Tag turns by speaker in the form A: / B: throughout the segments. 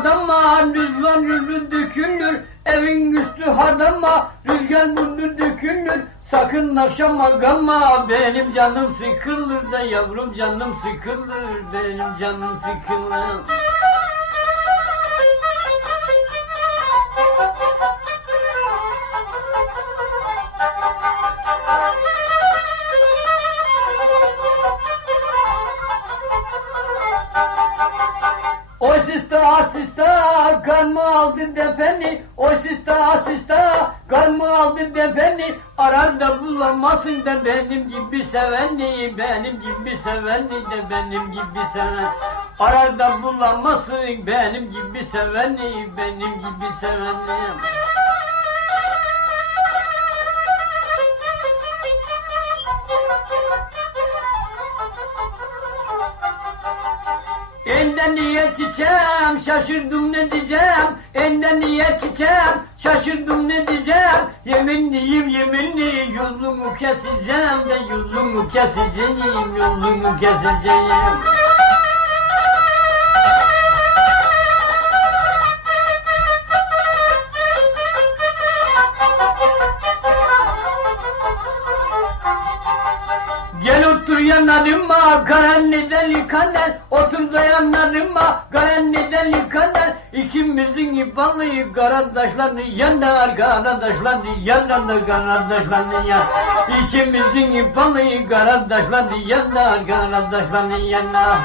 A: hardama, rüzgar yüzü dökülür. Evin üstü hardama, rüzgar burnu dökülür. Sakın akşama kalma, benim canım sıkılır da yavrum canım sıkılır, benim canım sıkılır. Depeni O sista sista karmı aldı depeni Arar da bulamazsın da benim gibi seveni Benim gibi seveni de benim gibi seven. Arar da bulamazsın benim gibi seveni Benim gibi seveni Enden niye çiçeğim? Şaşırdım ne diyeceğim? Enden niye çiçeğim? Şaşırdım ne diyeceğim? Yeminliyim yeminli yolumu keseceğim de yolumu keseceğim yolumu keseceğim yanlarıma karanlı delikanlı. Otur da yanlarıma karanlı delikanlı. İkimizin ipalı kardeşlerini yanar Kardeşlerini yanar kardeşlerini ya İkimizin ipalı kardeşlerini yanar Kardeşlerini yanar.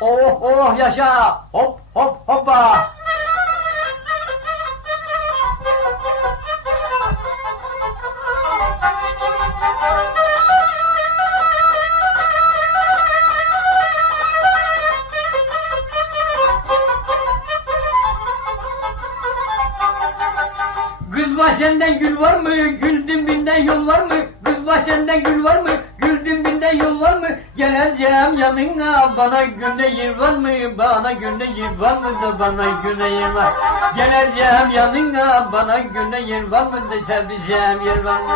A: Oh oh yaşa. Hop hop hoppa bahçenden gül var mı? Gül dimbinden yol var mı? Kız bahçenden gül var mı? Gül dimbinden yol var mı? Geleceğim yanına bana güneyir var mı? Bana güneyir var mı da bana güneyir var. Geleceğim yanına bana güneyir var mı da seveceğim yer var mı?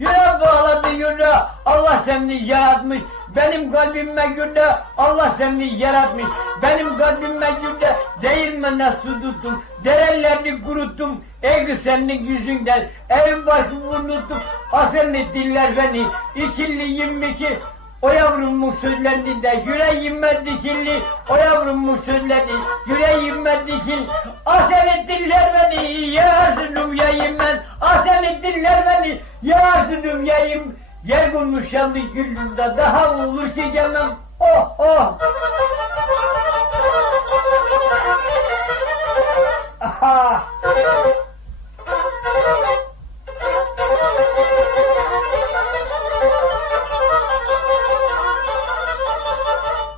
A: Düne yüre bağladı yüre Allah seni yaratmış. Benim kalbime göre Allah seni yaratmış. Benim kalbime göre Değirmene su tuttum? Derelerini kuruttum. Ey senin yüzünden. Evin barkı unuttum. Seni diller beni. İkili yirmi o yavrumun sözlerinde yüreğime dikildi O yavrumun sözleri yüreğime dikil. Ah seni diller beni. Yarsınım yayım ben Ah seni diller beni yarsınım yayım Yer bulmuş yandı güllümde daha olur ki gelmem. Oh oh. Aha.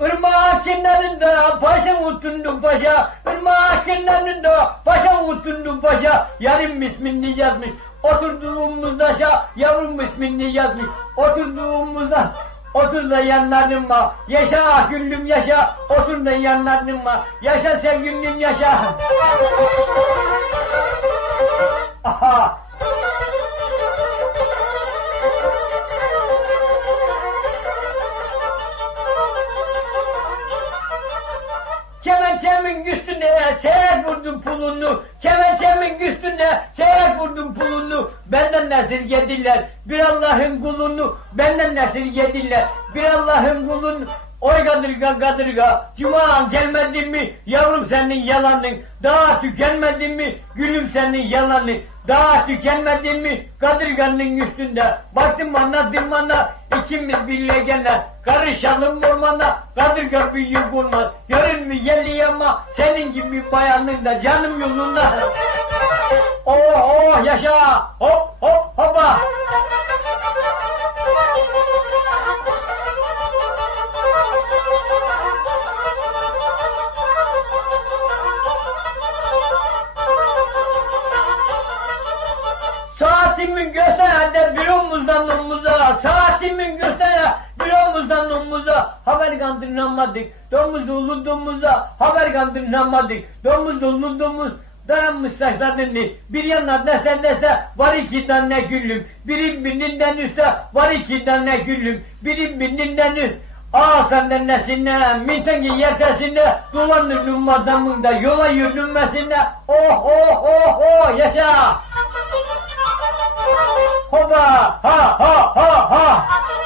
A: Irmak kenarında paşa oturdum paşa Irmak kenarında paşa oturdum paşa. Yarım ismini yazmış. Oturduğumuzda aşağı yavrum ismini yazmış. Oturduğumuzda Otur da yanlarıma Yaşa güllüm yaşa. Otur da yanlarıma Yaşa sevgilim yaşa. Aha. Kemençemin üstüne seyrek vurdum pulunu Kemençemin üstüne seyrek vurdum pulunu Benden nesir yediler bir Allah'ın kulunu Benden nesir yediler bir Allah'ın kulunu Oy kadırga kadırga Cuma gelmedi mi? Yavrum senin yalanın Daha tükenmedi mi? Gülüm senin yalanın Daha tükenmedi mi? Kadırganın üstünde. Baktım anladım bana ikimiz birliğine Karışalım ormana kadırga büyük olmaz Görün mü yerli ama senin gibi bayanın da canım yolunda. Oh oh yaşa. Hop hop hopa omuzdan omuza, saatimin göstere, bir omuzdan omuza, haber kandırılamadık. Domuz dolu domuza, haber kandırılamadık. Domuz dolu domuz, dayanmış saçlarını, bir yanına desle desle, var iki tane güllüm. Biri birinden üstte, var iki tane güllüm. Biri birinden üst. Aa senden nesine, mitengi yertesinde, dolanırım adamın da yola yürünmesinde. Oh oh oh oh yaşa! Hoba! Ha ha ha ha! Paranla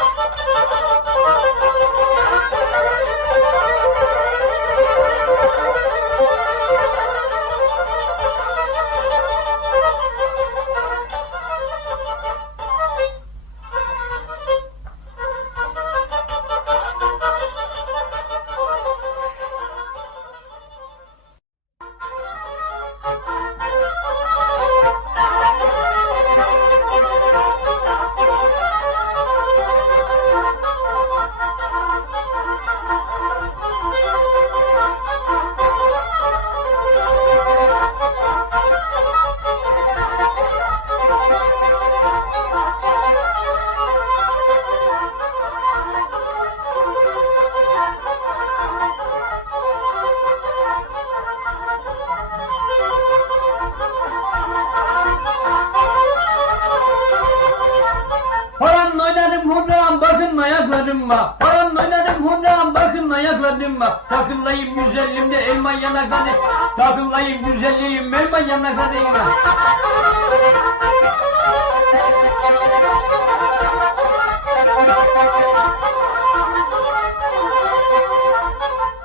A: ayaklarıma Paranla oynarım hurram bakın ayaklarıma Takılayım güzelliğimde elma yanaklarım Takılayım güzelliğim elma yanaklarıma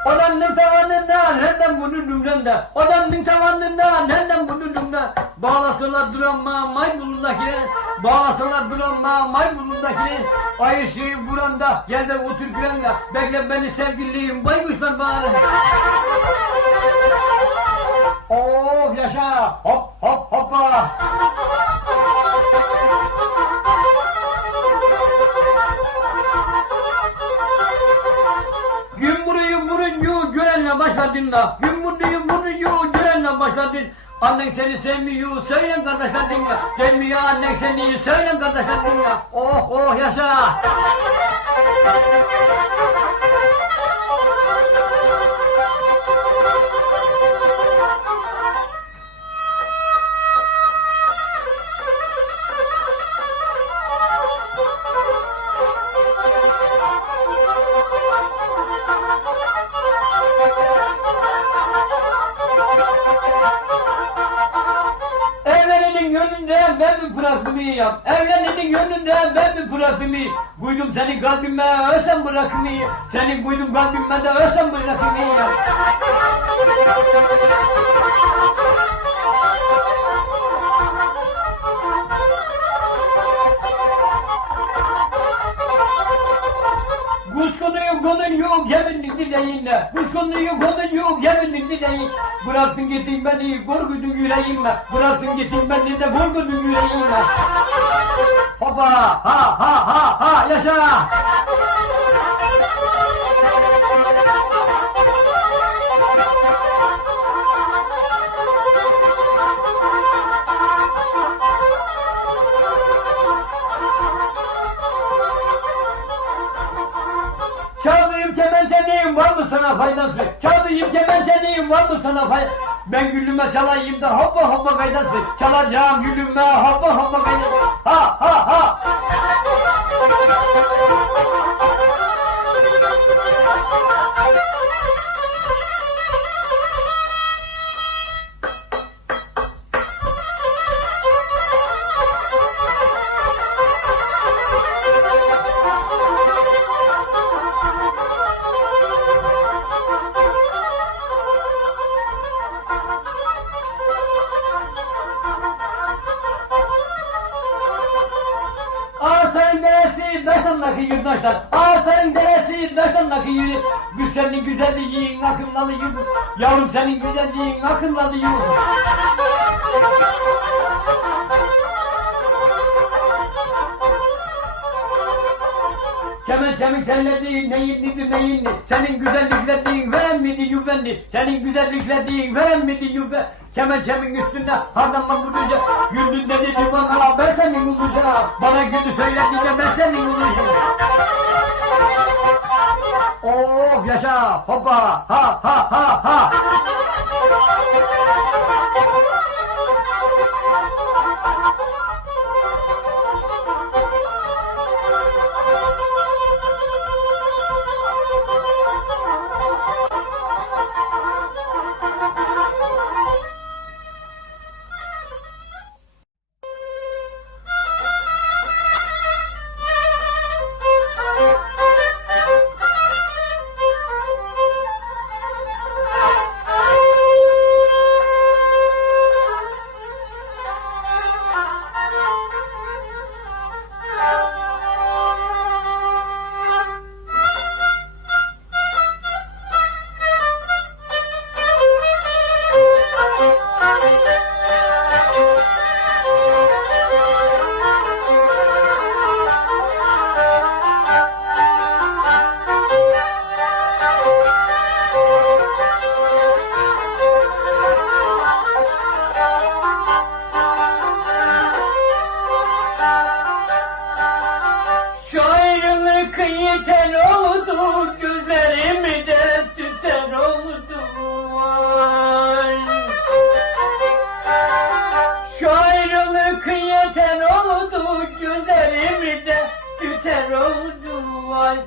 A: Odanın tavanında nereden bunu dumranda Odanın tavanında nereden bunu dumra Bağlasalar duramma maymunundakine Bağlasalar duramma maymunundakine Ay ışığı buranda gel de otur güvenle Bekle beni sevgiliyim. Baykuşlar bana Of yaşa. Hop hop hoppa. Yumruyu vuruncu görenle başladın da. Yumruyu vuruncu görenle başladın Annen seni sevmiyor söyle kardeşler dinle. Sevmiyor annen seni söyle kardeşler dinle. Oh oh yaşa Seni kalbime ölsem bırakımı. Seni koydum kalbime de ölsem bırakımı yap. Kuşkunuyu konun yok yeminlik dileğinle Kuşkunuyu konun yok yeminlik dileğin Bıraktın gittin beni korkudun yüreğimle Bıraktın gittin beni de korkudun yüreğimle Hopa ha ha ha ha yaşa sana faydası? Çalayım kemençeneyim var mı sana faydası? Ben gülüme çalayım da hoppa hoppa kaydası. Çalacağım gülüme hoppa hoppa kaydası. Ha ha deresi daşlandaki yurttaşlar. Ağasarın deresi daşlandaki yurt. Biz senin güzelliğin akılları yurt. Yavrum senin güzelliğin akılları yurt. Kemen kemik telledi neyin nedir neyin Senin güzelliklerin veren miydi yüvendi Senin güzelliklerin veren miydi yüve kemençemin üstünde hardamla vurunca güldün dedi ki bana ben senin olacağım. Bana güldü söylediğinde ben senin olacağım. Of yaşa hoppa ha ha ha ha. Ayrılık yeter oldu, gözlerimi de tüter oldu. Vay. Şu ayrılık yeter oldu, gözlerimi de tüter oldu. Vay.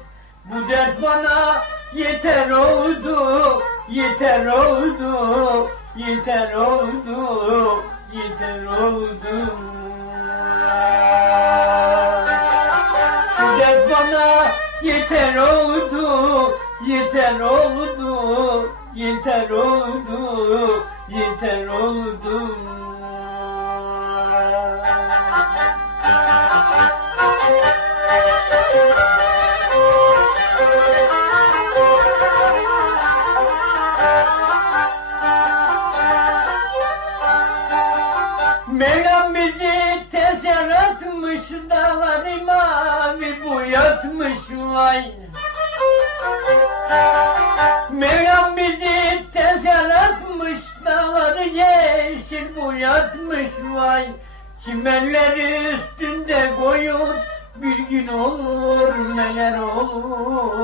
A: Bu dert bana yeter oldu, yeter oldu, yeter oldu, yeter oldu. Şu yeter oldu, yeter oldu, yeter oldu. Mevlam bizi tez yaratmış dağları mavi bu yatmış vay Mevlam bizi tez yaratmış dağları yeşil bu yatmış vay! Çimenleri üstünde koyun bir gün olur neler olur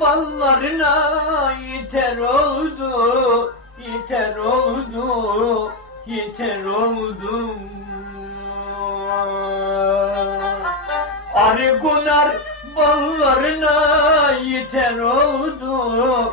A: ballarına yeter oldu yeter oldu yeter oldu. Arı konar ballarına yeter oldu